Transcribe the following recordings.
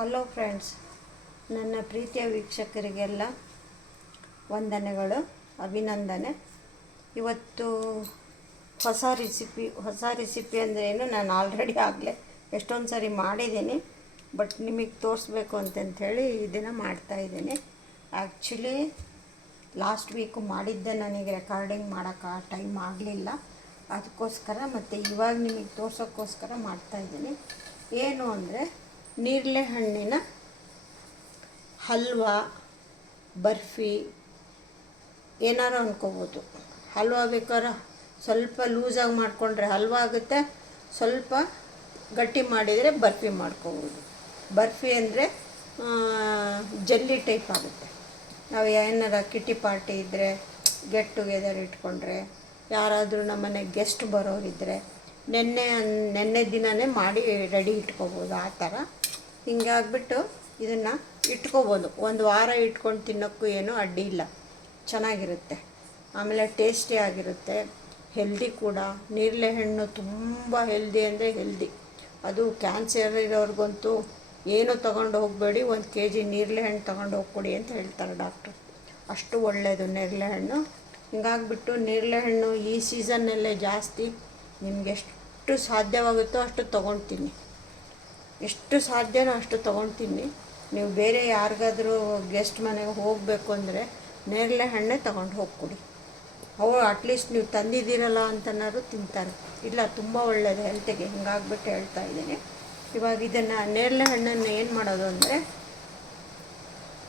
Hello friends, ನನ್ನ ಪ್ರೀತಿಯ ವೀಕ್ಷಕರಿಗೆಲ್ಲ ವಂದನೆಗಳು, ಅಭಿನಂದನೆ. ಇವತ್ತು ಹೊಸ ರೆಸಿಪಿ ಅಂದ್ರೇನು, ನಾನು ಆಲ್ರೆಡಿ ಆಗಲೇ ಎಷ್ಟೊಂದು ಸರಿ ಮಾಡಿದ್ದೀನಿ. ಬಟ್ ನಿಮಗೆ ತೋರಿಸ್ಬೇಕು ಅಂತಂಥೇಳಿ ಇದನ್ನು ಮಾಡ್ತಾಯಿದ್ದೀನಿ. ಆ್ಯಕ್ಚುಲಿ ಲಾಸ್ಟ್ ವೀಕು ಮಾಡಿದ್ದೆ, ನನಗೆ ರೆಕಾರ್ಡಿಂಗ್ ಮಾಡೋಕ್ಕೆ ಟೈಮ್ ಆಗಲಿಲ್ಲ. ಅದಕ್ಕೋಸ್ಕರ ಮತ್ತು ಇವಾಗ ನಿಮಗೆ ತೋರ್ಸೋಕ್ಕೋಸ್ಕರ ಮಾಡ್ತಾಯಿದ್ದೀನಿ. ಏನು ಅಂದರೆ ನೇರಳೆ ಹಣ್ಣಿನ ಹಲ್ವಾ, ಬರ್ಫಿ ಏನಾರು ಅಂದ್ಕೋಬೋದು. ಹಲ್ವಾ ಬೇಕಾದ್ರೆ ಸ್ವಲ್ಪ ಲೂಸಾಗಿ ಮಾಡಿಕೊಂಡ್ರೆ ಹಲ್ವಾ ಆಗುತ್ತೆ, ಸ್ವಲ್ಪ ಗಟ್ಟಿ ಮಾಡಿದರೆ ಬರ್ಫಿ ಮಾಡ್ಕೋಬೋದು. ಬರ್ಫಿ ಅಂದರೆ ಜಲ್ಲಿ ಟೈಪ್ ಆಗುತ್ತೆ. ನಾವು ಏನಾರ ಕಿಟಿ ಪಾರ್ಟಿ ಇದ್ದರೆ, ಗೆಟ್ ಟುಗೆದರ್ ಇಟ್ಕೊಂಡ್ರೆ, ಯಾರಾದರೂ ನಮ್ಮನೆಗೆ ಗೆಸ್ಟ್ ಬರೋರಿದ್ದರೆ ನೆನ್ನೆ ದಿನವೇ ಮಾಡಿ ರೆಡಿ ಇಟ್ಕೋಬೋದು. ಆ ಥರ ಹಿಂಗಾಗ್ಬಿಟ್ಟು ಇದನ್ನು ಇಟ್ಕೋಬೋದು. ಒಂದು ವಾರ ಇಟ್ಕೊಂಡು ತಿನ್ನೋಕ್ಕೂ ಏನೂ ಅಡ್ಡಿ ಇಲ್ಲ, ಚೆನ್ನಾಗಿರುತ್ತೆ. ಆಮೇಲೆ ಟೇಸ್ಟಿ ಆಗಿರುತ್ತೆ, ಹೆಲ್ದಿ ಕೂಡ. ನೇರಳೆ ಹಣ್ಣು ತುಂಬ ಹೆಲ್ದಿ ಅಂದರೆ ಹೆಲ್ದಿ. ಅದು ಕ್ಯಾನ್ಸರ್ ಇರೋರಿಗಂತೂ ಏನು ತೊಗೊಂಡು ಹೋಗಬೇಡಿ, 1 kg ನೇರಳೆ ಹಣ್ಣು ತೊಗೊಂಡು ಹೋಗ್ಕೊಡಿ ಅಂತ ಹೇಳ್ತಾರೆ ಡಾಕ್ಟ್ರು. ಅಷ್ಟು ಒಳ್ಳೆಯದು ನೇರಳೆ ಹಣ್ಣು. ಹಿಂಗಾಗ್ಬಿಟ್ಟು ನೇರಳೆ ಹಣ್ಣು ಈ ಸೀಸನ್ನಲ್ಲೇ ಜಾಸ್ತಿ. ನಿಮ್ಗೆ ಎಷ್ಟು ಸಾಧ್ಯವಾಗುತ್ತೋ ಅಷ್ಟು ತೊಗೊಳ್ತೀನಿ, ಎಷ್ಟು ಸಾಧ್ಯನೋ ಅಷ್ಟು ತೊಗೊಳ್ತೀನಿ. ನೀವು ಬೇರೆ ಯಾರಿಗಾದರೂ ಗೆಸ್ಟ್ ಮನೆಗೆ ಹೋಗಬೇಕು ಅಂದರೆ ನೇರಳೆ ಹಣ್ಣೆ ತೊಗೊಂಡು ಹೋಗ್ಕೊಡಿ. ಅವರು ಅಟ್ಲೀಸ್ಟ್ ನೀವು ತಂದಿದ್ದೀರಲ್ಲ ಅಂತನಾದ್ರು ತಿಂತಾರೆ. ಇಲ್ಲ, ತುಂಬ ಒಳ್ಳೆಯದು ಹೆಲ್ತಿಗೆ. ಹಿಂಗಾಗ್ಬಿಟ್ಟು ಹೇಳ್ತಾ ಇದ್ದೀನಿ. ಇವಾಗ ಇದನ್ನು ನೇರಳೆ ಹಣ್ಣನ್ನು ಏನು ಮಾಡೋದು ಅಂದರೆ,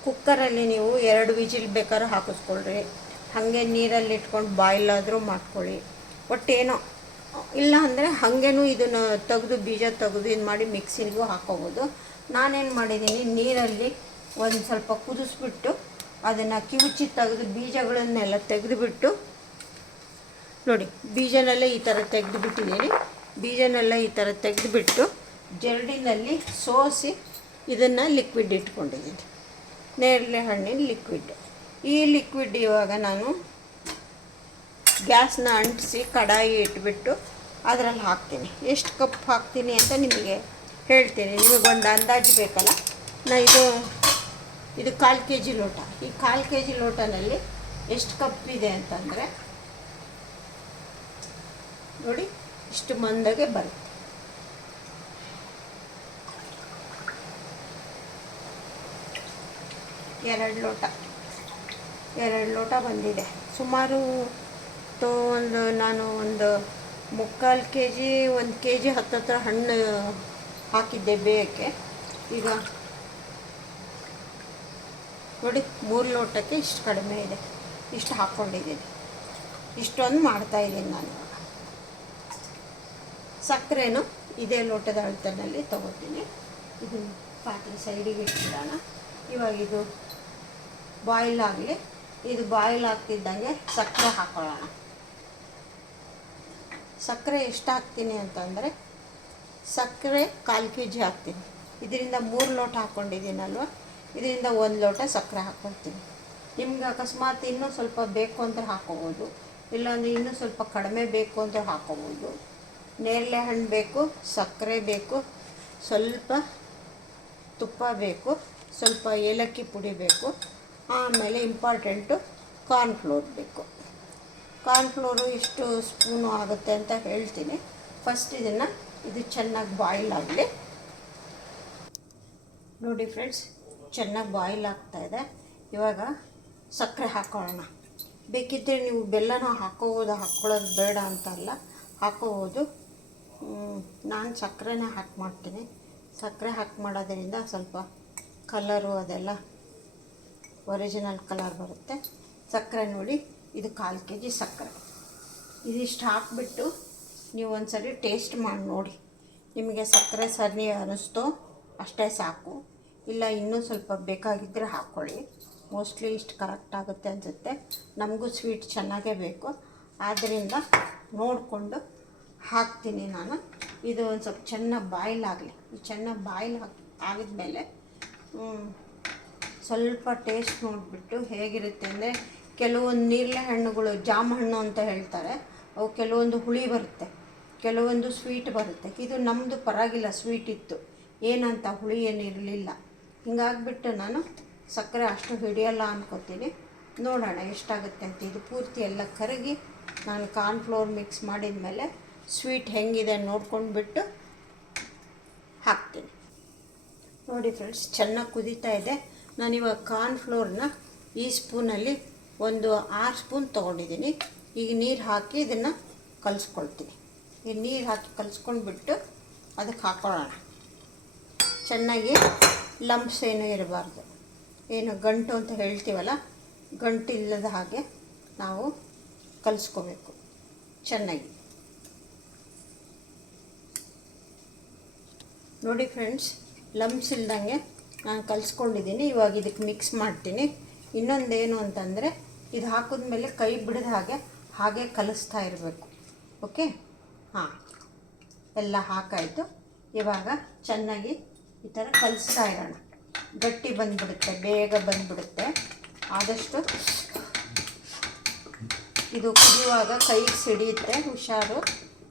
ಕುಕ್ಕರಲ್ಲಿ ನೀವು 2 ವಿಜಿಲ್ ಬೇಕಾದ್ರೂ ಹಾಕಿಸ್ಕೊಳ್ರಿ, ಹಾಗೆ ನೀರಲ್ಲಿ ಇಟ್ಕೊಂಡು ಬಾಯ್ಲ್ ಆದರೂ ಮಾಡ್ಕೊಳ್ಳಿ. ಒಟ್ಟೇನೋ ಇಲ್ಲ ಅಂದರೆ ಹಾಗೇನೂ ಇದನ್ನು ತೆಗೆದು ಬೀಜ ತೆಗೆದು ಇದು ಮಾಡಿ ಮಿಕ್ಸಿಗೂ ಹಾಕೋಬೋದು. ನಾನೇನು ಮಾಡಿದ್ದೀನಿ, ನೀರಲ್ಲಿ ಒಂದು ಸ್ವಲ್ಪ ಕುದಿಸ್ಬಿಟ್ಟು ಅದನ್ನು ಕಿವುಚಿ ತೆಗೆದು ಬೀಜಗಳನ್ನೆಲ್ಲ ತೆಗೆದುಬಿಟ್ಟು ನೋಡಿ, ಬೀಜನೆಲ್ಲ ಈ ಥರ ತೆಗೆದುಬಿಟ್ಟಿದ್ದೀನಿ. ಬೀಜನೆಲ್ಲ ಈ ಥರ ತೆಗೆದುಬಿಟ್ಟು ಜರಡಿನಲ್ಲಿ ಸೋಸಿ ಇದನ್ನು ಲಿಕ್ವಿಡ್ ಇಟ್ಕೊಂಡಿದ್ದೀನಿ, ನೇರಳೆ ಹಣ್ಣಿನ ಲಿಕ್ವಿಡ್. ಈ ಲಿಕ್ವಿಡ್ ಇವಾಗ ನಾನು ಗ್ಯಾಸ್ನ ಅಂಟಿಸಿ ಕಡಾಯಿ ಇಟ್ಬಿಟ್ಟು ಅದರಲ್ಲಿ ಹಾಕ್ತೀನಿ. ಎಷ್ಟು ಕಪ್ ಹಾಕ್ತೀನಿ ಅಂತ ನಿಮಗೆ ಹೇಳ್ತೀನಿ. ನಿಮಗೊಂದು ಅಂದಾಜು ಬೇಕಲ್ಲ. ಇದು 1/4 kg ಲೋಟ. ಈ 1/4 kg ಲೋಟನಲ್ಲಿ ಎಷ್ಟು ಕಪ್ ಇದೆ ಅಂತಂದರೆ ನೋಡಿ, ಇಷ್ಟು ಮಂದಗೆ ಬರುತ್ತೆ. ಎರಡು ಲೋಟ ಬಂದಿದೆ. ಸುಮಾರು ನಾನು ಒಂದು 3/4 kg 1 kg ಹತ್ತತ್ರ ಹಣ್ಣು ಹಾಕಿದ್ದೆ ಬೇಯಕ್ಕೆ. ಈಗ ನೋಡಿ, 3 ಲೋಟಕ್ಕೆ ಇಷ್ಟು ಕಡಿಮೆ ಇದೆ, ಇಷ್ಟು ಹಾಕ್ಕೊಂಡಿದ್ದೀನಿ. ಇಷ್ಟೊಂದು ಮಾಡ್ತಾಯಿದ್ದೀನಿ ನಾನು. ಇವಾಗ ಸಕ್ಕರೆನೂ ಇದೇ ಲೋಟದ ಅಳತೆನಲ್ಲಿ ತೊಗೋತೀನಿ. ಇದು ಪಾತ್ರೆ ಸೈಡಿಗೆ ಇಟ್ಬಿಡೋಣ. ಇವಾಗ ಇದು ಬಾಯ್ಲ್ ಆಗಲಿ. ಇದು ಬಾಯ್ಲ್ ಆಗ್ತಿದ್ದಂಗೆ ಸಕ್ಕರೆ ಹಾಕೊಳ್ಳೋಣ. ಸಕ್ಕರೆ ಎಷ್ಟು ಹಾಕ್ತೀನಿ ಅಂತಂದರೆ, ಸಕ್ಕರೆ 1/4 kg ಹಾಕ್ತೀನಿ. ಇದರಿಂದ 3 ಲೋಟ ಹಾಕ್ಕೊಂಡಿದ್ದೀನಲ್ವ, ಇದರಿಂದ 1 ಲೋಟ ಸಕ್ಕರೆ ಹಾಕ್ಕೊಳ್ತೀನಿ. ನಿಮ್ಗೆ ಅಕಸ್ಮಾತ್ ಇನ್ನೂ ಸ್ವಲ್ಪ ಬೇಕು ಅಂದರೆ ಹಾಕ್ಕೋಬೋದು, ಇಲ್ಲಾಂದರೆ ಇನ್ನೂ ಸ್ವಲ್ಪ ಕಡಿಮೆ ಬೇಕು ಅಂದರೆ ಹಾಕ್ಕೋಬೋದು. ನೇರಳೆ ಹಣ್ಣು ಬೇಕು, ಸಕ್ಕರೆ ಬೇಕು, ಸ್ವಲ್ಪ ತುಪ್ಪ ಬೇಕು, ಸ್ವಲ್ಪ ಏಲಕ್ಕಿ ಪುಡಿ ಬೇಕು, ಆಮೇಲೆ ಇಂಪಾರ್ಟೆಂಟು ಕಾರ್ನ್ಫ್ಲೋರ್ ಬೇಕು. ಕಾರ್ನ್ಫ್ಲೋರು ಇಷ್ಟು ಸ್ಪೂನು ಆಗುತ್ತೆ ಅಂತ ಹೇಳ್ತೀನಿ. ಫಸ್ಟ್ ಇದು ಚೆನ್ನಾಗಿ ಬಾಯ್ಲ್ ಆಗಲಿ. ನೋಡಿ ಫ್ರೆಂಡ್ಸ್, ಚೆನ್ನಾಗಿ ಬಾಯ್ಲ್ ಆಗ್ತಾಯಿದೆ. ಇವಾಗ ಸಕ್ಕರೆ ಹಾಕ್ಕೊಳ್ಳೋಣ. ಬೇಕಿದ್ದರೆ ನೀವು ಬೆಲ್ಲನೂ ಹಾಕ್ಕೊಳ್ಳೋದು ಬೇಡ ಅಂತಲ್ಲ, ಹಾಕ್ಕೋಬೋದು. ನಾನು ಸಕ್ಕರೆನೇ ಹಾಕಿ ಮಾಡ್ತೀನಿ. ಸಕ್ಕರೆ ಹಾಕಿ ಮಾಡೋದ್ರಿಂದ ಸ್ವಲ್ಪ ಕಲರು ಅದೆಲ್ಲ ಒರಿಜಿನಲ್ ಕಲರ್ ಬರುತ್ತೆ. ಸಕ್ಕರೆ ನೋಡಿ, ಇದು 1/4 kg ಸಕ್ಕರೆ. ಇದಿಷ್ಟು ಹಾಕಿಬಿಟ್ಟು ನೀವು ಒಂದು ಸರಿ ಟೇಸ್ಟ್ ಮಾಡಿ ನೋಡಿ. ನಿಮಗೆ ಸಕ್ಕರೆ ಸರಿ ಅನ್ನಿಸ್ತೋ ಅಷ್ಟೇ ಸಾಕು, ಇಲ್ಲ ಇನ್ನೂ ಸ್ವಲ್ಪ ಬೇಕಾಗಿದ್ದರೆ ಹಾಕ್ಕೊಳ್ಳಿ. ಮೋಸ್ಟ್ಲಿ ಇಷ್ಟು ಕರೆಕ್ಟ್ ಆಗುತ್ತೆ ಅನಿಸುತ್ತೆ. ನಮಗೂ ಸ್ವೀಟ್ ಚೆನ್ನಾಗೇ ಬೇಕು, ಆದ್ದರಿಂದ ನೋಡಿಕೊಂಡು ಹಾಕ್ತೀನಿ ನಾನು. ಇದು ಒಂದು ಸ್ವಲ್ಪ ಚೆನ್ನಾಗಿ ಬಾಯ್ಲ್ ಆಗಲಿ. ಈ ಚೆನ್ನಾಗಿ ಬಾಯ್ಲ್ ಆಗಿದ್ಮೇಲೆ ಸ್ವಲ್ಪ ಟೇಸ್ಟ್ ನೋಡಿಬಿಟ್ಟು ಹೇಗಿರುತ್ತೆ ಅಂದರೆ, ಕೆಲವೊಂದು ನೇರಳೆ ಹಣ್ಣುಗಳು ಜಾಮ್ ಹಣ್ಣು ಅಂತ ಹೇಳ್ತಾರೆ, ಅವು ಕೆಲವೊಂದು ಹುಳಿ ಬರುತ್ತೆ, ಕೆಲವೊಂದು ಸ್ವೀಟ್ ಬರುತ್ತೆ. ಇದು ನಮ್ಮದು ಪರವಾಗಿಲ್ಲ, ಸ್ವೀಟ್ ಇತ್ತು. ಏನಂತ ಹುಳಿ ಏನಿರಲಿಲ್ಲ. ಹಿಂಗಾಗ್ಬಿಟ್ಟು ನಾನು ಸಕ್ಕರೆ ಅಷ್ಟು ಹಿಡಿಯಲ್ಲ ಅನ್ಕೋತೀನಿ. ನೋಡೋಣ ಎಷ್ಟಾಗುತ್ತೆ ಅಂತ. ಇದು ಪೂರ್ತಿ ಎಲ್ಲ ಕರಗಿ ನಾನು ಕಾರ್ನ್ಫ್ಲೋರ್ ಮಿಕ್ಸ್ ಮಾಡಿದ ಮೇಲೆ ಸ್ವೀಟ್ ಹೆಂಗಿದೆ ನೋಡ್ಕೊಂಡ್ಬಿಟ್ಟು ಹಾಕ್ತೀನಿ. ನೋಡಿ ಫ್ರೆಂಡ್ಸ್, ಚೆನ್ನಾಗಿ ಕುದೀತಾ ಇದೆ. ನಾನಿವಾಗ ಕಾರ್ನ್ಫ್ಲೋರ್ನ ಈ ಸ್ಪೂನಲ್ಲಿ ಒಂದು 6 ಸ್ಪೂನ್ ತೊಗೊಂಡಿದ್ದೀನಿ. ಈಗ ನೀರು ಹಾಕಿ ಇದನ್ನು ಕಲಿಸ್ಕೊಳ್ತೀನಿ. ಈ ನೀರು ಹಾಕಿ ಕಲಿಸ್ಕೊಂಡ್ಬಿಟ್ಟು ಅದಕ್ಕೆ ಹಾಕೊಳ್ಳೋಣ. ಚೆನ್ನಾಗಿ ಲಂಪ್ಸ್ ಏನೂ ಇರಬಾರ್ದು, ಏನು ಗಂಟು ಅಂತ ಹೇಳ್ತೀವಲ್ಲ, ಗಂಟಿಲ್ಲದ ಹಾಗೆ ನಾವು ಕಲಿಸ್ಕೋಬೇಕು ಚೆನ್ನಾಗಿ. ನೋಡಿ ಫ್ರೆಂಡ್ಸ್, ಲಂಪ್ಸ್ ಇಲ್ದಂಗೆ ನಾನು ಕಲಿಸ್ಕೊಂಡಿದ್ದೀನಿ. ಇವಾಗ ಇದಕ್ಕೆ ಮಿಕ್ಸ್ ಮಾಡ್ತೀನಿ. ಇನ್ನೊಂದೇನು ಅಂತಂದರೆ, ಇದು ಹಾಕಿದ್ಮೇಲೆ ಕೈ ಬಿಡದ ಹಾಗೆ ಕಲಿಸ್ತಾ ಇರಬೇಕು. ಓಕೆ, ಹಾಂ, ಎಲ್ಲ ಹಾಕಾಯಿತು. ಇವಾಗ ಚೆನ್ನಾಗಿ ಈ ಥರ ಕಲಿಸ್ತಾ ಇರೋಣ. ಗಟ್ಟಿ ಬಂದುಬಿಡುತ್ತೆ, ಬೇಗ ಬಂದುಬಿಡುತ್ತೆ. ಆದಷ್ಟು ಇದು ಕುದಿಯುವಾಗ ಕೈಗೆ ಸಿಡಿಯುತ್ತೆ.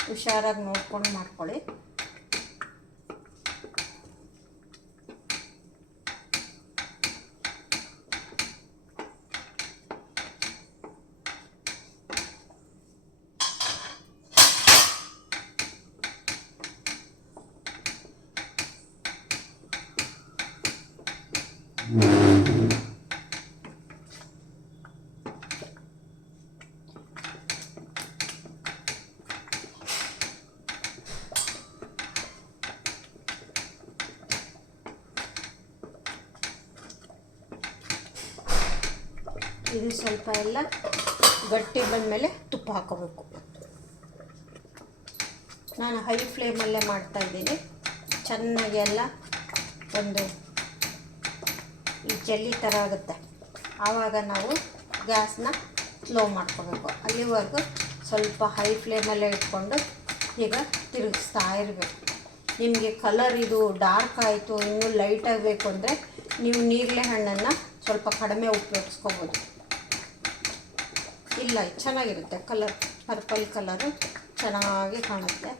ಹುಷಾರಾಗಿ ನೋಡ್ಕೊಂಡು ಮಾಡ್ಕೊಳ್ಳಿ. ಇದು ಸ್ವಲ್ಪ ಎಲ್ಲ ಗಟ್ಟಿ ಬಂದಮೇಲೆ ತುಪ್ಪ ಹಾಕೋಬೇಕು. ನಾನು ಹೈ ಫ್ಲೇಮಲ್ಲೇ ಮಾಡ್ತಾಯಿದ್ದೀನಿ. ಚೆನ್ನಾಗಿ ಎಲ್ಲ ಒಂದು ಈ ಜಲ್ಲಿ ಥರ ಆಗುತ್ತೆ. ಆವಾಗ ನಾವು ಗ್ಯಾಸ್ನ ಸ್ಲೋ ಮಾಡ್ಕೋಬೇಕು. ಅಲ್ಲಿವರೆಗೂ ಸ್ವಲ್ಪ ಹೈ ಫ್ಲೇಮಲ್ಲೇ ಇಟ್ಕೊಂಡು ಈಗ ತಿರುಗಿಸ್ತಾ ಇರಬೇಕು. ನಿಮಗೆ ಕಲರ್ ಇದು ಡಾರ್ಕ್ ಆಯಿತು, ಇನ್ನೂ ಲೈಟ್ ಆಗಬೇಕು ಅಂದರೆ ನೀವು ನೇರಳೆ ಹಣ್ಣನ್ನು ಸ್ವಲ್ಪ ಕಡಿಮೆ ಉಪಯೋಗಿಸ್ಕೋಬೋದು. ಇಲ್ಲ, ಚೆನ್ನಾಗಿರುತ್ತೆ ಕಲರ್, ಪರ್ಪಲ್ ಕಲರು ಚೆನ್ನಾಗಿ ಕಾಣುತ್ತೆ.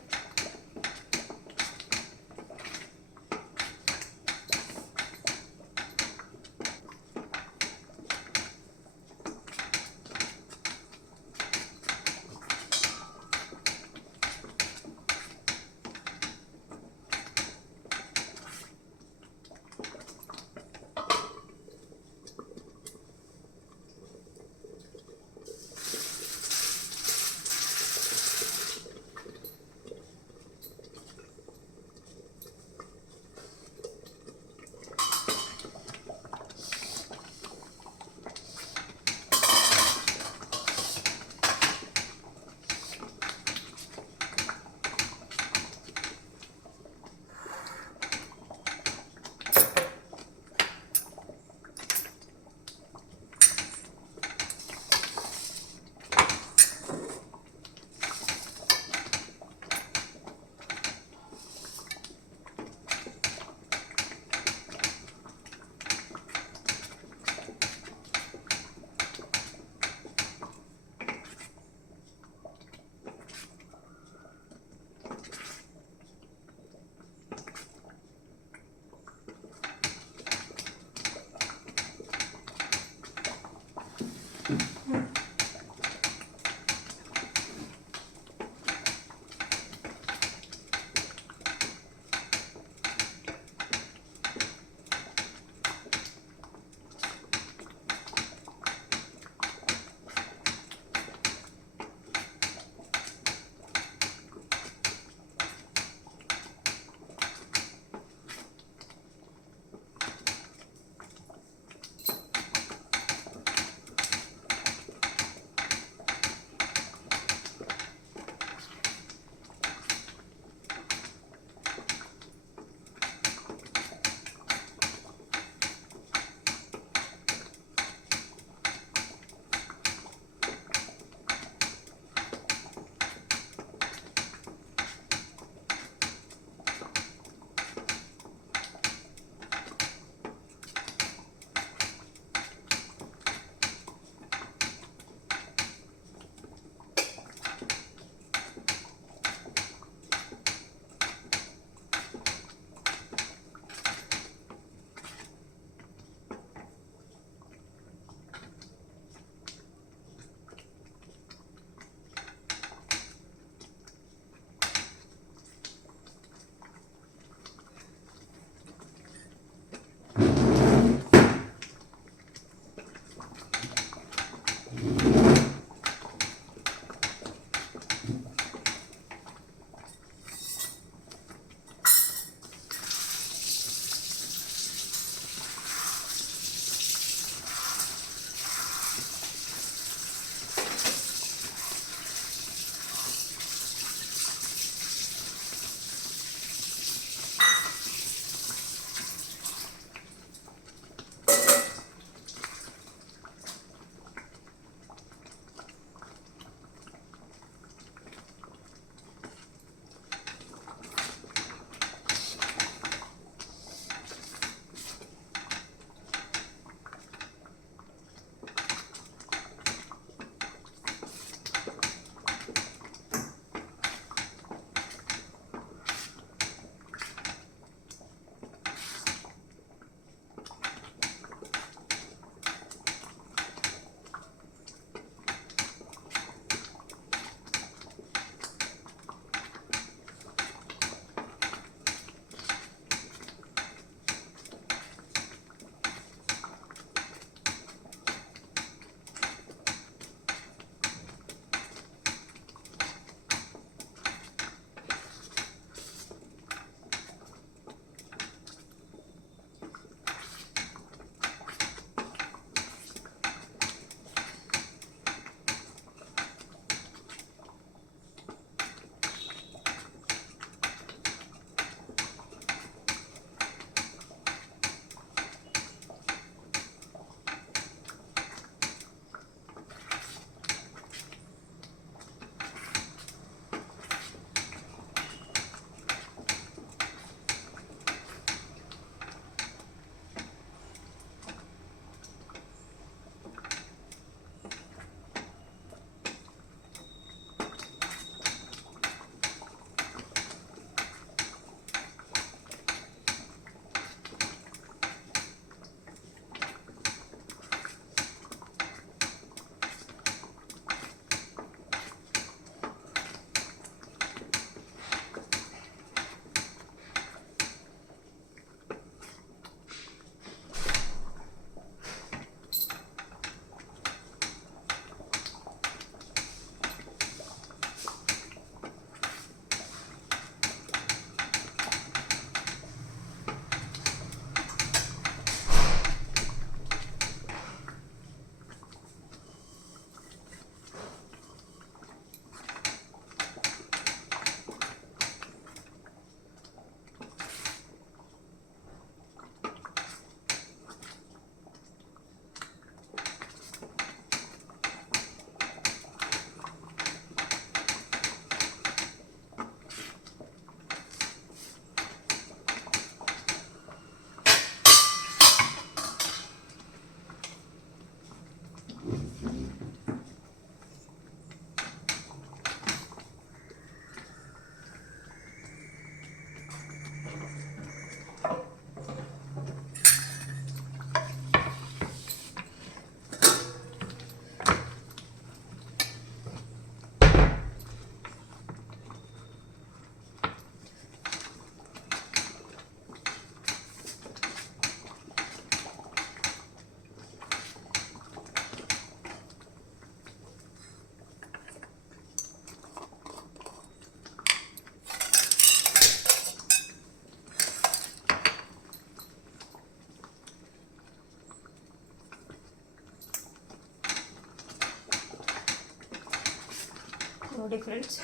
ನೋಡಿ ಫ್ರೆಂಡ್ಸ್,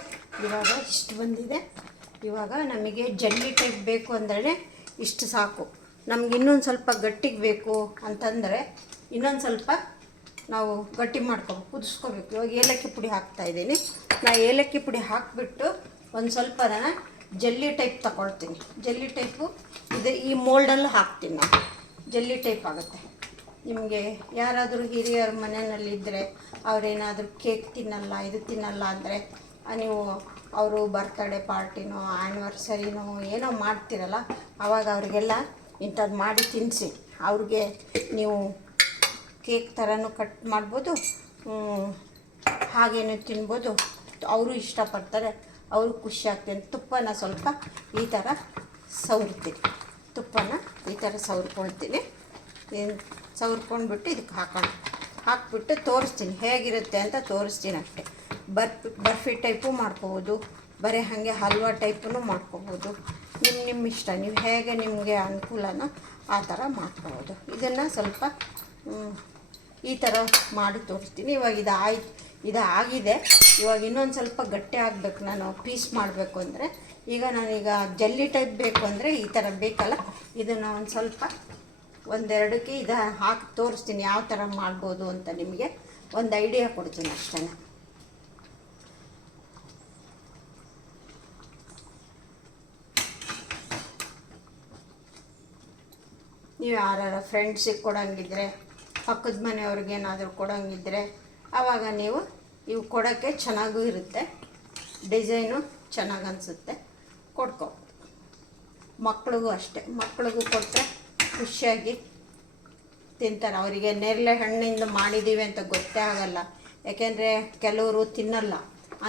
ಇವಾಗ ಇಷ್ಟು ಬಂದಿದೆ. ಇವಾಗ ನಮಗೆ ಜಲ್ಲಿ ಟೈಪ್ ಬೇಕು ಅಂದರೆ ಇಷ್ಟು ಸಾಕು. ನಮ್ಗೆ ಇನ್ನೊಂದು ಸ್ವಲ್ಪ ಗಟ್ಟಿಗೆ ಬೇಕು ಅಂತಂದರೆ ಇನ್ನೊಂದು ಸ್ವಲ್ಪ ನಾವು ಗಟ್ಟಿ ಮಾಡ್ಕೋಬೇಕು, ಕುದಿಸ್ಕೋಬೇಕು. ಇವಾಗ ಏಲಕ್ಕಿ ಪುಡಿ ಹಾಕ್ತಾಯಿದ್ದೀನಿ. ನಾನು ಏಲಕ್ಕಿ ಪುಡಿ ಹಾಕಿಬಿಟ್ಟು ಒಂದು ಸ್ವಲ್ಪ ನಾನು ಜಲ್ಲಿ ಟೈಪ್ ತಗೊಳ್ತೀನಿ. ಜಲ್ಲಿ ಟೈಪು ಈ ಮೋಲ್ಡಲ್ಲಿ ಹಾಕ್ತೀನಿ ನಾನು. ಜಲ್ಲಿ ಟೈಪ್ ಆಗುತ್ತೆ. ನಿಮಗೆ ಯಾರಾದರೂ ಹಿರಿಯರ ಮನೆಯಲ್ಲಿದ್ದರೆ ಅವರೇನಾದರೂ ಕೇಕ್ ತಿನ್ನಲ್ಲ, ಇದು ತಿನ್ನಲ್ಲ ಅಂದರೆ ನೀವು ಅವರು ಬರ್ತಡೇ ಪಾರ್ಟಿನೋ ಆ್ಯನಿವರ್ಸರಿನೋ ಏನೋ ಮಾಡ್ತಿರಲ್ಲ, ಆವಾಗ ಅವರಿಗೆಲ್ಲ ಇಂಥದ್ದು ಮಾಡಿ ತಿನ್ನಿಸಿ. ಅವ್ರಿಗೆ ನೀವು ಕೇಕ್ ಥರನೂ ಕಟ್ ಮಾಡ್ಬೋದು, ಹಾಗೇನೂ ತಿನ್ಬೋದು. ಅವರು ಇಷ್ಟಪಡ್ತಾರೆ, ಅವರು ಖುಷಿ ಆಗ್ತದೆ. ತುಪ್ಪನ ಸ್ವಲ್ಪ ಈ ಥರ ಸವರ್ತೀನಿ. ತುಪ್ಪನ ಈ ಥರ ಸವರ್ಕೊಳ್ತೀನಿ. ಸವರ್ಕೊಂಡ್ಬಿಟ್ಟು ಇದಕ್ಕೆ ಹಾಕ್ಬಿಟ್ಟು ತೋರಿಸ್ತೀನಿ ಹೇಗಿರುತ್ತೆ ಅಂತ ತೋರಿಸ್ತೀನಿ ಅಷ್ಟೇ. ಬರ್ಫಿ ಟೈಪು ಮಾಡ್ಕೋಬೋದು, ಬರೀ ಹಾಗೆ ಹಲ್ವಾ ಟೈಪೂ ಮಾಡ್ಕೋಬೋದು. ನಿಮ್ಮ ಇಷ್ಟ, ನೀವು ಹೇಗೆ ನಿಮಗೆ ಅನುಕೂಲನೋ ಆ ಥರ ಮಾಡ್ಕೋಬೋದು. ಇದನ್ನು ಸ್ವಲ್ಪ ಈ ಥರ ಮಾಡಿ ತೋರಿಸ್ತೀನಿ. ಇವಾಗ ಇದು ಆಗಿದೆ. ಇವಾಗ ಇನ್ನೊಂದು ಸ್ವಲ್ಪ ಗಟ್ಟಿ ಆಗಬೇಕು. ನಾನು ಪೀಸ್ ಮಾಡಬೇಕು ಅಂದರೆ ಈಗ ನಾನೀಗ ಜಲ್ಲಿ ಟೈಪ್ ಬೇಕು ಅಂದರೆ ಈ ಥರ ಬೇಕಲ್ಲ, ಇದನ್ನು ಒಂದು ಸ್ವಲ್ಪ ಒಂದೆರಡಕ್ಕೆ ಇದು ಹಾಕಿ ತೋರಿಸ್ತೀನಿ ಯಾವ ಥರ ಮಾಡ್ಬೋದು ಅಂತ. ನಿಮಗೆ ಒಂದು ಐಡಿಯಾ ಕೊಡ್ತೀನಿ ಅಷ್ಟೇ. ನೀವು ಯಾರು ಫ್ರೆಂಡ್ಸಿಗೆ ಕೊಡೋಂಗಿದ್ರೆ, ಪಕ್ಕದ ಮನೆಯವ್ರಿಗೇನಾದರೂ ಕೊಡೋಂಗಿದ್ರೆ ಆವಾಗ ನೀವು ಇವು ಕೊಡೋಕ್ಕೆ ಚೆನ್ನಾಗೂ ಇರುತ್ತೆ, ಡಿಸೈನು ಚೆನ್ನಾಗಿ ಅನಿಸುತ್ತೆ, ಕೊಡ್ಕೋಬೋದು. ಮಕ್ಳಿಗೂ ಅಷ್ಟೇ, ಮಕ್ಳಿಗೂ ಕೊಟ್ಟರೆ ಖುಷಿಯಾಗಿ ತಿಂತಾರೆ. ಅವರಿಗೆ ನೇರಳೆ ಹಣ್ಣಿಂದ ಮಾಡಿದ್ದೀವಿ ಅಂತ ಗೊತ್ತೇ ಆಗಲ್ಲ, ಯಾಕೆಂದರೆ ಕೆಲವರು ತಿನ್ನಲ್ಲ.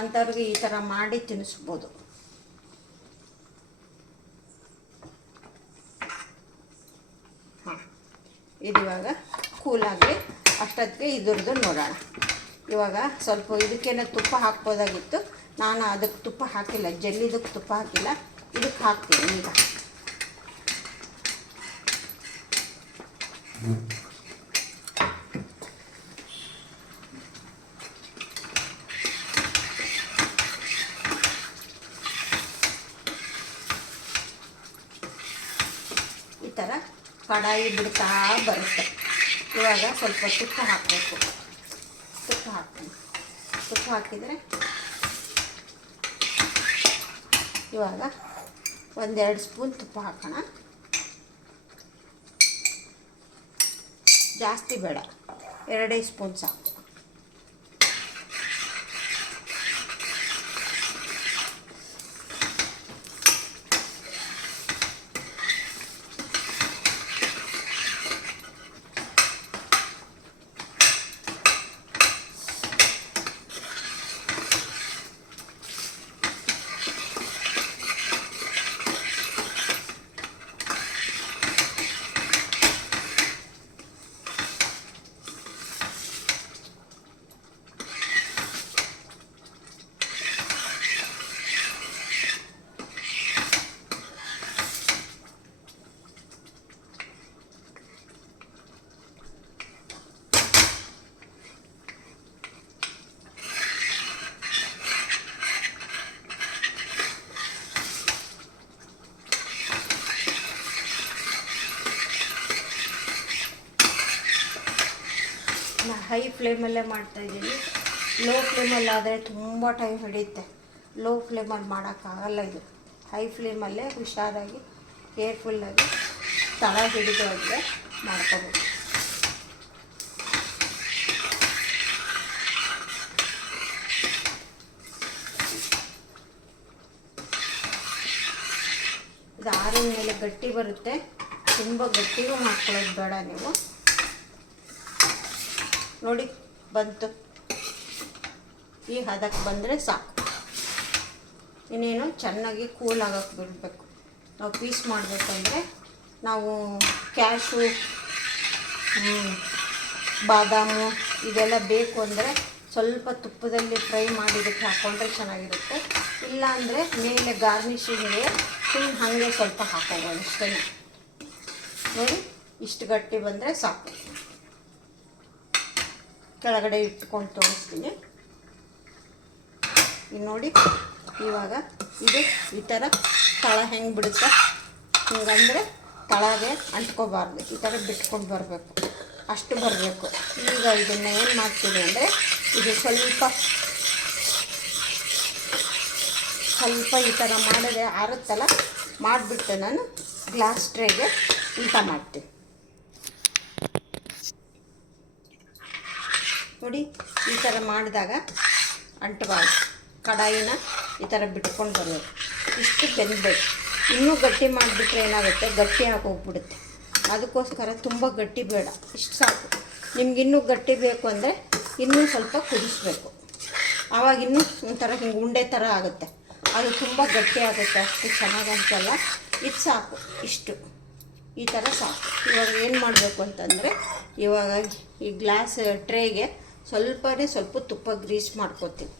ಅಂಥವ್ರಿಗೆ ಈ ಥರ ಮಾಡಿ ತಿನ್ನಿಸ್ಬೋದು. ಇದಿವಾಗ ಕೂಲಾಗಿ ಅಷ್ಟೊತ್ತಿಗೆ ಇದ್ರದ್ದು ನೋಡೋಣ. ಇವಾಗ ಸ್ವಲ್ಪ ಇದಕ್ಕೇನೆ ತುಪ್ಪ ಹಾಕ್ಬೋದಾಗಿತ್ತು, ನಾನು ಅದಕ್ಕೆ ತುಪ್ಪ ಹಾಕಿಲ್ಲ, ಜಲ್ಲಿದಕ್ಕೆ ತುಪ್ಪ ಹಾಕಿಲ್ಲ, ಇದಕ್ಕೆ ಹಾಕ್ತೀನಿ. ಈಗ ಈ ಥರ ಕಡಾಯಿ ಬಿಡ್ತಾ ಬರುತ್ತೆ. ಇವಾಗ ಸ್ವಲ್ಪ ತುಪ್ಪ ಹಾಕಬೇಕು. ತುಪ್ಪ ಹಾಕ್ತೀನಿ. ತುಪ್ಪ ಹಾಕಿದರೆ ಇವಾಗ ಒಂದೆರಡು ಸ್ಪೂನ್ ತುಪ್ಪ ಹಾಕೋಣ. ಜಾಸ್ತಿ ಬೇಡ, 2 ಸ್ಪೂನ್ ಸಾಕು. ಹೈ ಫ್ಲೇಮಲ್ಲೇ ಮಾಡ್ತಾಯಿದ್ದೀನಿ. ಲೋ ಫ್ಲೇಮಲ್ಲಾದರೆ ತುಂಬ ಟೈಮ್ ಹಿಡಿಯುತ್ತೆ. ಲೋ ಫ್ಲೇಮಲ್ಲಿ ಮಾಡೋಕ್ಕಾಗಲ್ಲ. ಇದು ಹೈ ಫ್ಲೇಮಲ್ಲೇ ಹುಷಾರಾಗಿ ಕೇರ್ಫುಲ್ಲಾಗಿ ತಳ ಹಿಡಿದು ಅಂದರೆ ಮಾಡ್ಕೋಬೇಕು. ಇದು ಆರಿನ ಮೇಲೆ ಗಟ್ಟಿ ಬರುತ್ತೆ, ತುಂಬ ಗಟ್ಟಿಗೂ ಮಾಡ್ಕೊಳ್ಳೋದು ಬೇಡ ನೀವು. ನೋಡಿ ಬಂತು, ಈ ಹದಕ್ಕೆ ಬಂದರೆ ಸಾಕು. ಇನ್ನೇನು ಚೆನ್ನಾಗಿ ಕೂಲ್ ಆಗೋಕ್ಕೆ ಬಿಡಬೇಕು. ನಾವು ಪೀಸ್ ಮಾಡಬೇಕಂದ್ರೆ ನಾವು ಕ್ಯಾಶು, ಬಾದಾಮು ಇದೆಲ್ಲ ಬೇಕು ಅಂದರೆ ಸ್ವಲ್ಪ ತುಪ್ಪದಲ್ಲಿ ಫ್ರೈ ಮಾಡಿದ್ದಕ್ಕೆ ಹಾಕ್ಕೊಂಡ್ರೆ ಚೆನ್ನಾಗಿರುತ್ತೆ. ಇಲ್ಲಾಂದರೆ ಮೇಲೆ ಗಾರ್ನಿಷಿಂಗ್ಗೆ ಹಾಗೆ ಸ್ವಲ್ಪ ಹಾಕೋಬೋದು ಅಷ್ಟೇ. ನೋಡಿ ಇಷ್ಟು ಗಟ್ಟಿ ಬಂದರೆ ಸಾಕು. ಕೆಳಗಡೆ ಇಟ್ಕೊಂಡು ತೋರಿಸ್ತೀನಿ. ಈಗ ನೋಡಿ, ಇವಾಗ ಇದು ಈ ಥರ ತಳ ಹೆಂಗೆ ಬಿಡುತ್ತೆ, ಹಿಂಗಂದರೆ ತಳಗೆ ಅಂಟ್ಕೋಬಾರ್ದು, ಈ ಥರ ಬಿಟ್ಕೊಂಡು ಬರಬೇಕು, ಅಷ್ಟು ಬರಬೇಕು. ಈಗ ಇದನ್ನು ಏನು ಮಾಡ್ತೀನಿ ಅಂದರೆ, ಇದು ಸ್ವಲ್ಪ ಈ ಥರ ಮಾಡಿದ್ರೆ ಆರುತ್ತಲ್ಲ, ಮಾಡಿಬಿಟ್ಟು ನಾನು ಗ್ಲಾಸ್ ಟ್ರೇಗೆ ಊಟ ಮಾಡ್ತೀನಿ. ನೋಡಿ, ಈ ಥರ ಮಾಡಿದಾಗ ಅಂಟಬಾರ್ದು, ಕಡಾಯಿನ ಈ ಥರ ಬಿಟ್ಕೊಂಡು ಬರಬೇಕು, ಇಷ್ಟು ಬೆಂದಬೇಕು. ಇನ್ನೂ ಗಟ್ಟಿ ಮಾಡಿಬಿಟ್ರೆ ಏನಾಗುತ್ತೆ, ಗಟ್ಟಿ ಆಗೋಗ್ಬಿಡುತ್ತೆ. ಅದಕ್ಕೋಸ್ಕರ ತುಂಬ ಗಟ್ಟಿ ಬೇಡ, ಇಷ್ಟು ಸಾಕು. ನಿಮಗಿನ್ನೂ ಗಟ್ಟಿ ಬೇಕು ಅಂದರೆ ಇನ್ನೂ ಸ್ವಲ್ಪ ಕುದಿಸ್ಬೇಕು, ಆವಾಗ ಇನ್ನೂ ಒಂಥರ ಹಿಂಗೆ ಉಂಡೆ ಥರ ಆಗುತ್ತೆ. ಅದು ತುಂಬ ಗಟ್ಟಿ ಆಗುತ್ತೆ, ಅಷ್ಟು ಚೆನ್ನಾಗಿ ಅನಿಸಲ್ಲ. ಇದು ಸಾಕು, ಇಷ್ಟು ಈ ಥರ ಸಾಕು. ಇವಾಗ ಏನು ಮಾಡಬೇಕು ಅಂತಂದರೆ, ಇವಾಗ ಈ ಗ್ಲಾಸ್ ಟ್ರೇಗೆ ಸ್ವಲ್ಪ ತುಪ್ಪ ಗ್ರೀಸ್ ಮಾಡ್ಕೊತೀನಿ,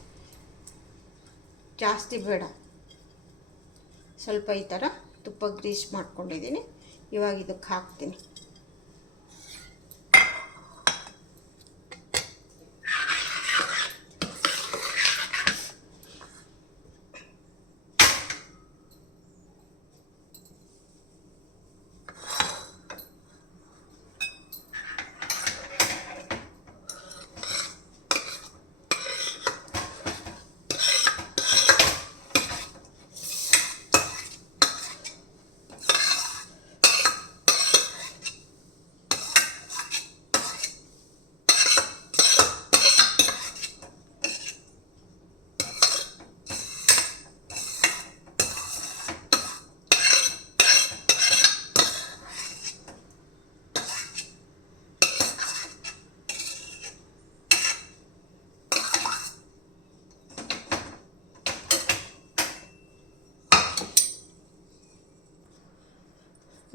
ಜಾಸ್ತಿ ಬೇಡ, ಸ್ವಲ್ಪ ಈ ಥರ ತುಪ್ಪ ಗ್ರೀಸ್ ಮಾಡ್ಕೊಂಡಿದ್ದೀನಿ. ಇವಾಗ ಇದಕ್ಕೆ ಹಾಕ್ತೀನಿ.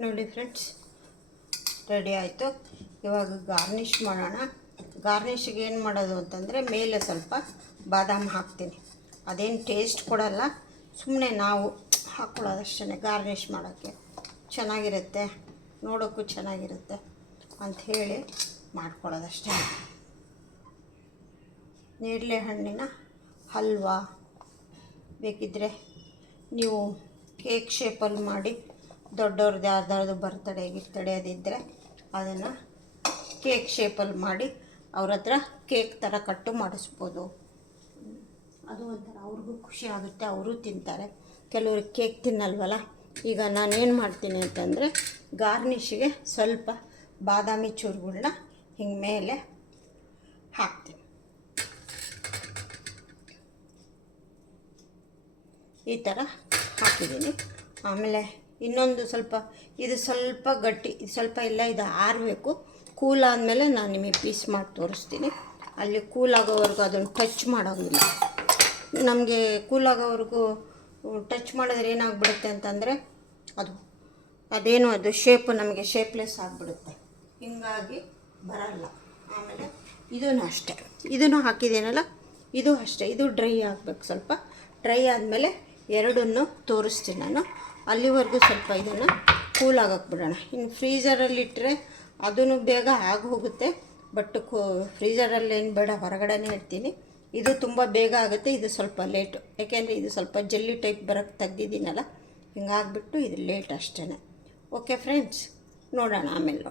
ನೋಡಿ ಫ್ರೆಂಡ್ಸ್, ರೆಡಿ ಆಯಿತು. ಇವಾಗ ಗಾರ್ನಿಷ್ ಮಾಡೋಣ. ಗಾರ್ನಿಷಿಗೆ ಏನು ಮಾಡೋದು ಅಂತಂದರೆ, ಮೇಲೆ ಸ್ವಲ್ಪ ಬಾದಾಮಿ ಹಾಕ್ತೀನಿ. ಅದೇನು ಟೇಸ್ಟ್ ಕೊಡಲ್ಲ, ಸುಮ್ಮನೆ ನಾವು ಹಾಕ್ಕೊಳ್ಳೋದಷ್ಟೇ. ಗಾರ್ನಿಷ್ ಮಾಡೋಕ್ಕೆ ಚೆನ್ನಾಗಿರುತ್ತೆ, ನೋಡೋಕ್ಕೂ ಚೆನ್ನಾಗಿರುತ್ತೆ ಅಂಥೇಳಿ ಮಾಡ್ಕೊಳ್ಳೋದಷ್ಟೇ. ನೇರಳೆ ಹಣ್ಣಿನ ಹಲ್ವಾ ಬೇಕಿದ್ದರೆ ನೀವು ಕೇಕ್ ಶೇಪಲ್ಲಿ ಮಾಡಿ, ದೊಡ್ಡವ್ರದ್ದು ಯಾರ್ದಾದ್ರು ಬರ್ತಡೇ ಅದಿದ್ದರೆ ಅದನ್ನು ಕೇಕ್ ಶೇಪಲ್ಲಿ ಮಾಡಿ ಅವ್ರ ಹತ್ರ ಕೇಕ್ ಥರ ಕಟ್ಟು ಮಾಡಿಸ್ಬೋದು. ಅದು ಒಂಥರ ಅವ್ರಿಗೂ ಖುಷಿ ಆಗುತ್ತೆ, ಅವರು ತಿಂತಾರೆ. ಕೆಲವ್ರಿಗೆ ಕೇಕ್ ತಿನ್ನಲ್ವಲ್ಲ. ಈಗ ನಾನೇನು ಮಾಡ್ತೀನಿ ಅಂತಂದರೆ, ಗಾರ್ನಿಷಿಗೆ ಸ್ವಲ್ಪ ಬಾದಾಮಿ ಚೂರುಗಳನ್ನ ಹಿಂಗೆ ಮೇಲೆ ಹಾಕ್ತೀನಿ. ಈ ಥರ ಹಾಕಿದ್ದೀನಿ. ಆಮೇಲೆ ಇನ್ನೊಂದು ಸ್ವಲ್ಪ, ಇದು ಸ್ವಲ್ಪ ಗಟ್ಟಿ, ಇದು ಸ್ವಲ್ಪ ಎಲ್ಲ ಇದು ಆರಬೇಕು. ಕೂಲ್ ಆದಮೇಲೆ ನಾನು ನಿಮಗೆ ಪೀಸ್ ಮಾಡಿ ತೋರಿಸ್ತೀನಿ. ಅಲ್ಲಿ ಕೂಲ್ ಆಗೋವರೆಗೂ ಅದನ್ನು ಟಚ್ ಮಾಡೋಂಗಿಲ್ಲ. ನಮಗೆ ಕೂಲ್ ಆಗೋವರೆಗೂ ಟಚ್ ಮಾಡಿದ್ರೆ ಏನಾಗ್ಬಿಡುತ್ತೆ ಅಂತಂದರೆ, ಅದು ಶೇಪು ನಮಗೆ ಶೇಪ್ಲೆಸ್ ಆಗಿಬಿಡುತ್ತೆ, ಹೀಗಾಗಿ ಬರಲ್ಲ. ಆಮೇಲೆ ಇದೂ ಅಷ್ಟೇ, ಇದನ್ನು ಹಾಕಿದ್ದೇನಲ್ಲ, ಇದು ಅಷ್ಟೇ, ಇದು ಡ್ರೈ ಆಗಬೇಕು. ಸ್ವಲ್ಪ ಡ್ರೈ ಆದಮೇಲೆ ಎರಡನ್ನೂ ತೋರಿಸ್ತೀನಿ ನಾನು. ಅಲ್ಲಿವರೆಗೂ ಸ್ವಲ್ಪ ಇದನ್ನು ಕೂಲ್ ಆಗೋಕ್ಕೆ ಬಿಡೋಣ. ಇನ್ನು ಫ್ರೀಝರಲ್ಲಿಟ್ಟರೆ ಅದೂ ಬೇಗ ಆಗೋಗುತ್ತೆ, ಬಟ್ ಫ್ರೀಝರಲ್ಲೇನು ಬೇಡ, ಹೊರಗಡೆನೇ ಇಡ್ತೀನಿ. ಇದು ತುಂಬ ಬೇಗ ಆಗುತ್ತೆ, ಇದು ಸ್ವಲ್ಪ ಲೇಟು. ಯಾಕೆಂದರೆ ಇದು ಸ್ವಲ್ಪ ಜೆಲ್ಲಿ ಟೈಪ್ ಬರೋಕ್ಕೆ ತೆಗ್ದಿದ್ದೀನಲ್ಲ, ಹಿಂಗಾಗ್ಬಿಟ್ಟು ಇದು ಲೇಟ್ ಅಷ್ಟೇ. ಓಕೆ ಫ್ರೆಂಡ್ಸ್, ನೋಡೋಣ ಆಮೇಲೆ.